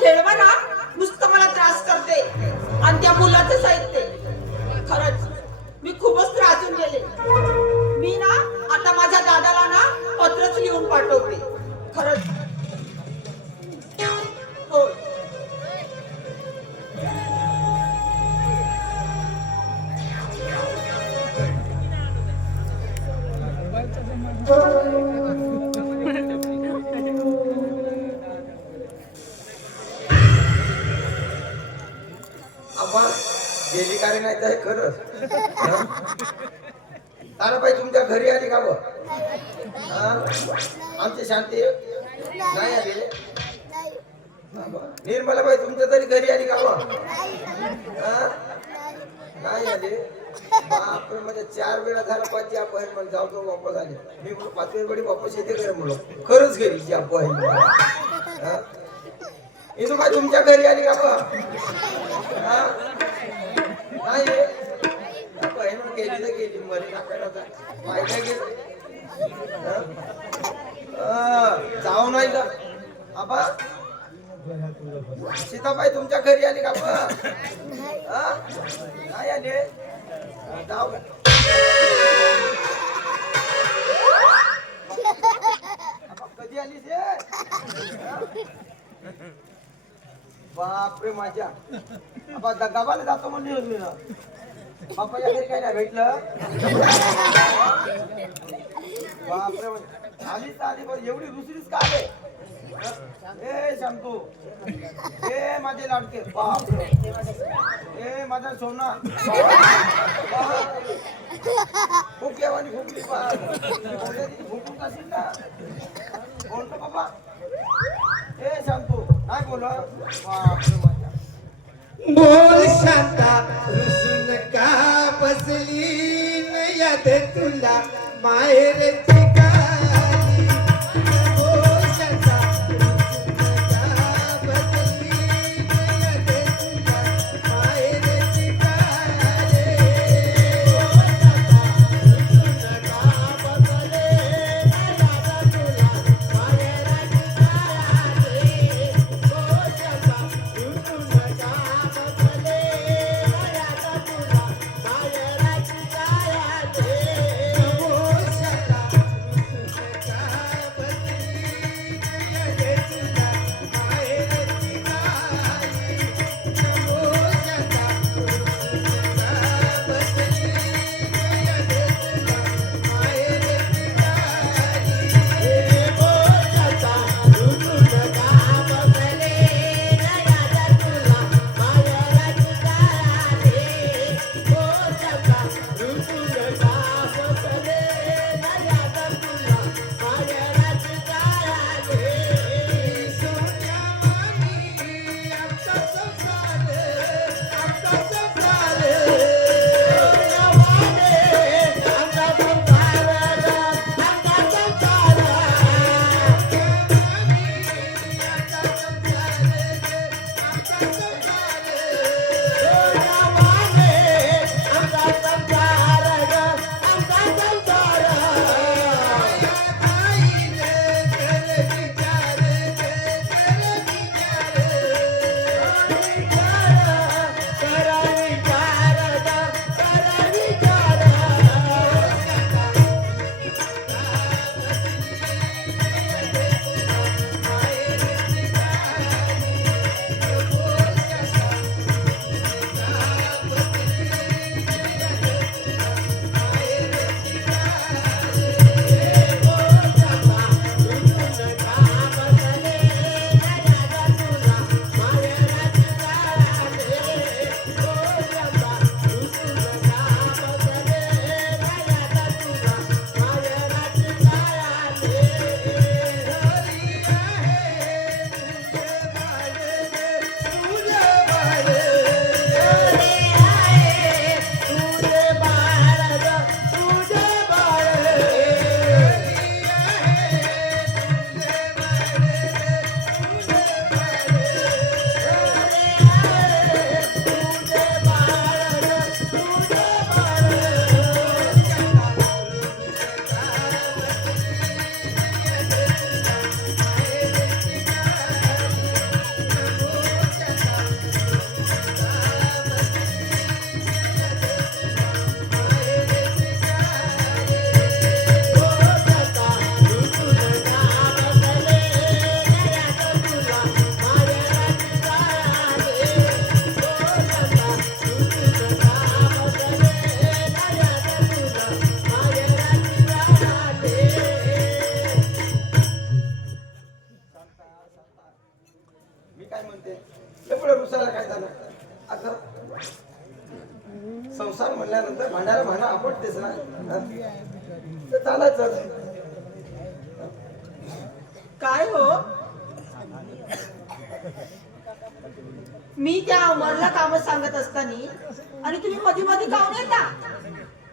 खेळवा ना नुसतं मला त्रास करते आणि त्या मुलाचं साहित्य खरंच मी खूपच त्रासून गेले. मी ना आता माझ्या दादाला ना पत्रच लिहून पाठवते. खरंच हो. गेली काय नाही तर खरंच ताराबाई तुमच्या घरी आली का व आमची शांती नाही आली. निर्मलाबाई तुमच्या तरी घरी आली का व नाही आली. बापरे म्हणजे 4 वेळा झाला पाहिजे अपॉइंटमेंट जाऊ तो वापस आले. मी म्हणून 5व्या वेळी वापस येते खरं म्हणलो खरंच गेली ती अपॉइंटमेंट. इथं काय तुमच्या घरी आली का व नाही गेली तर गेली मरी काय गेलं जाऊ नाही का आबा. सीताबाई तुमच्या घरी आली का नाही आले जाऊ का कधी आली ते बापरे माझ्या गावाला जातो म्हणजे मी ना बापाच्या घरी काय नाही भेटलं. बापरे आलीच आली पण एवढी दुसरीच का आले. ए शंकू ए माझे लाडके बापरे ए माझा सोना खूप केव्हानी फुकली फुकून असेल ना बोलतो बाबा. ए शंकू काय बोल बापरे माझ्या बोल शांता रुसून का बसली न याद तुला माहेरची गाणी. बोल शांता रुसून का बसली न याद तुला माहेरची गाणी. बोल शांता रुसून का बसली न याद तुला माहेरची गाणी. बोल शांता मी काय म्हणते एवढं रुसाला काय झालं आता संसार म्हणल्यानंतर भांडायला भांडा आपटतेच ना हा? तर चालायचं काय हो मी त्या अमरला काम सांगत असताना आणि तुम्ही मध्ये मध्ये काऊन येता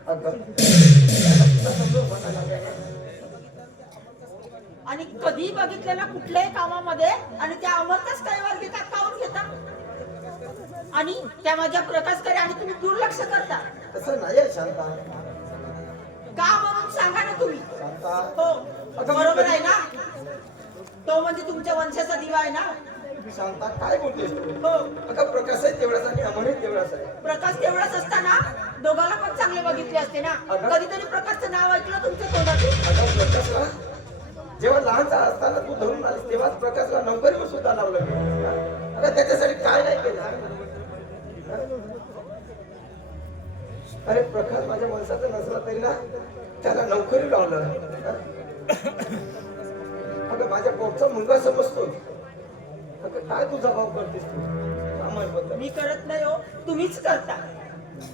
अगं तुला समजून सांगायला लागलं. आणि कधी बघितलं ना कुठल्याही कामामध्ये आणि त्या अमरचाच कैवार घेता काऊन घेता आणि त्या माझ्या प्रकाशकडे आणि तुम्ही दुर्लक्ष करता तसं नाही आहे शांता का म्हणून सांगा ना तुम्ही शांता हो बरोबर आहे ना तो म्हणजे तुमच्या वंशाचा दिवा आहे ना शांता काय बोलतेस तू हो अगं प्रकाश आहे तेवढाच आणि अमरही तेवढाच आहे प्रकाश तेवढाच असताना दोघांना पण चांगले बघितले असते ना कधीतरी प्रकाशचं नाव ऐकलं तुमच्या तोंडातून अगं प्रकाशला जेव्हा लहानचा असताना तू धरून आलीस तेव्हाच प्रकाशला नोकरीवर सुद्धा लावलं मी हा? अगं त्याच्यासाठी काय नाही केलं हा? अरे प्रकाश माझ्या वंशाचा नसला तरी ना त्याला नोकरी लावलं हा? अगं माझ्या पोटचा मुलगा समजतो अगं काय तुझा भाव करतेस तू अमरबद्दल मी करत नाही हो तुम्हीच करता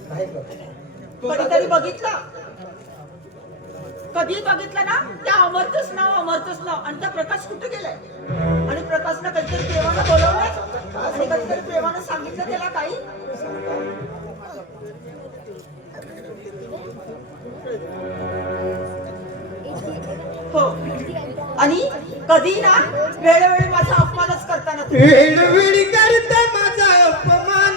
नाही करत कधीतरी बघितलं कधी बघितलं ना त्या अमरचंच नाव आणि त्या प्रकाश कुठे गेलाय आणि प्रकाशनं कधीतरी प्रेमानं बोलवलंय आणि कधीतरी प्रेमानं सांगितलं त्याला काही हो आणि कधी ना वेळोवेळी माझा अपमानच करताना तुम्ही. वेळोवेळी करता माझा अपमान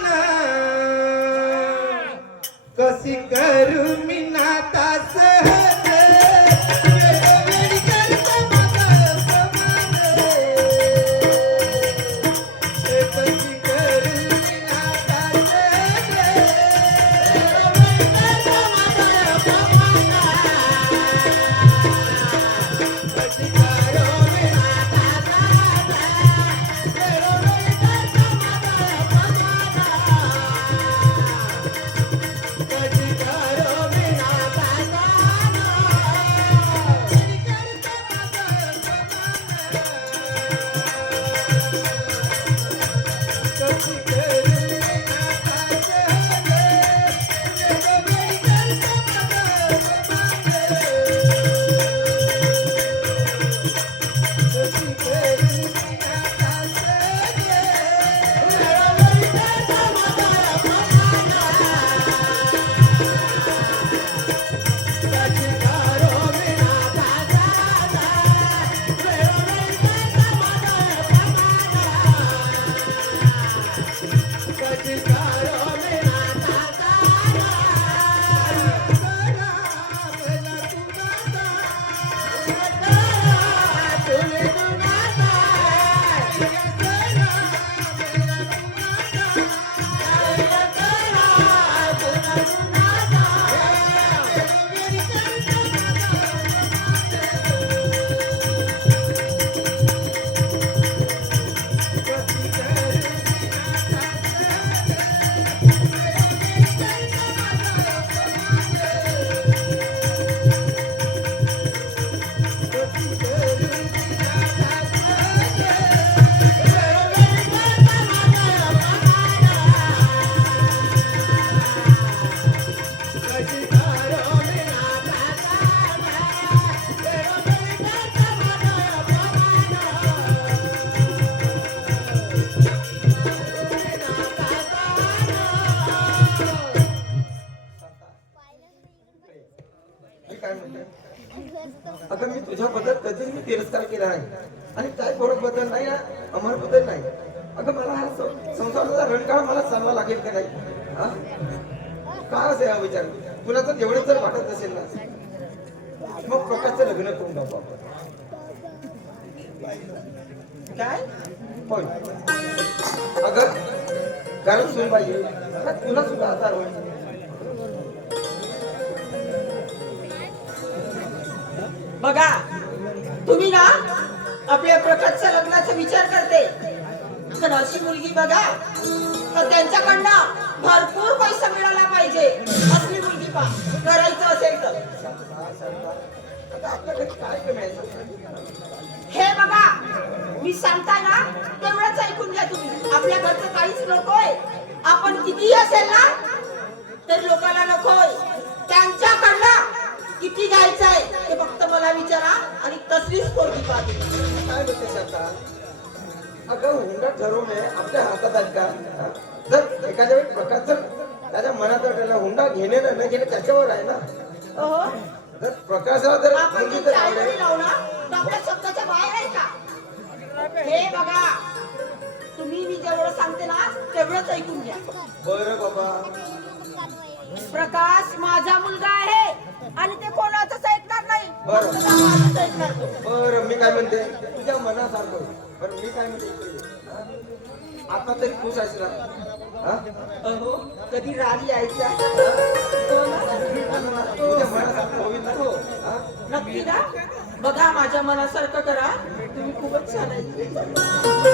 कशी करू मी नाता सहज वेळोवेळी करता माझा अपमान कशी करू मी नाता सहज वेळोवेळी करता माझा अपमान कशी करू मी नाता सहज वेळोवेळी करता माझा अपमान कशी करू मी नाता कशी करू मी नाता वेळोवेळी करता कशी करू मी नाता वेळोवेळी करता मी काय म्हणते अगं मी तुझ्याबद्दल कधीच मी तिरस्कार केला नाही आणि काय गोड बद्दल नाही अमर बद्दल नाही अगं मला हा संसाराचा रणकाळ मला चालवा लागेल का नाही हा? काय असेल हा विचार तुला तर तेवढेच जर वाटत असेल ना मग प्रकाशचं लग्न करून टाकू आपण काय होय अगं कारण सुन पाहिजे तुला सुद्धा आधार होईल बघा तुम्ही ना आपल्या प्रकाशच्या लग्नाचा विचार करते पण अशी मुलगी बघा तर त्यांच्याकडनं भरपूर पैसा मिळाला पाहिजे असली मुलगी पा करायचं असेल तर आता आपल्याकडे काय कमी आहे हे बघा मी सांगताय ना तेवढंच ऐकून घ्या आपल्या घरचं काहीच नकोय. आपण कितीही असेल ना तरी लोकांना नकोय. त्यांच्याकडनं किती घ्यायचंय ते फक्त मला विचारा आणि तसलीच पोरगी पाहिजे. काय म्हणते शांता? अगं हुंडा ठरवणे आपल्या हातात आहे का? हा? जर एखाद्या वेळी प्रकाश जर त्याच्या मनात वाटला हुंडा घेणे ना न घेणे त्याच्यावर आहे ना. ओहो, जर प्रकाशाला जर आपण मुलगी जे जर चालवणी आवडेल, लावू ना तर आपल्या शब्दाच्या बाहेर आहे का? हे बघा, तुम्ही मी जेवढं सांगते ना तेवढंच ऐकून घ्या. बरं बाबा, प्रकाश माझा मुलगा आहे आणि ते कोणाचंच ऐकणार नाही. बरं. फक्त माझंच ऐकणार तो. बरं मी काय म्हणते तुझ्या मनासारखं होईल. पण मी काय म्हणते इकडे ये. हा? आता तरी खुश आहेस ना? हा? अहो, कधी राग यायचा तुझ्या मनासारखं होईल ना तो? हा? नक्की ना. बघा, माझ्या मनासारखं करा. तुम्ही खूपच छान आहे.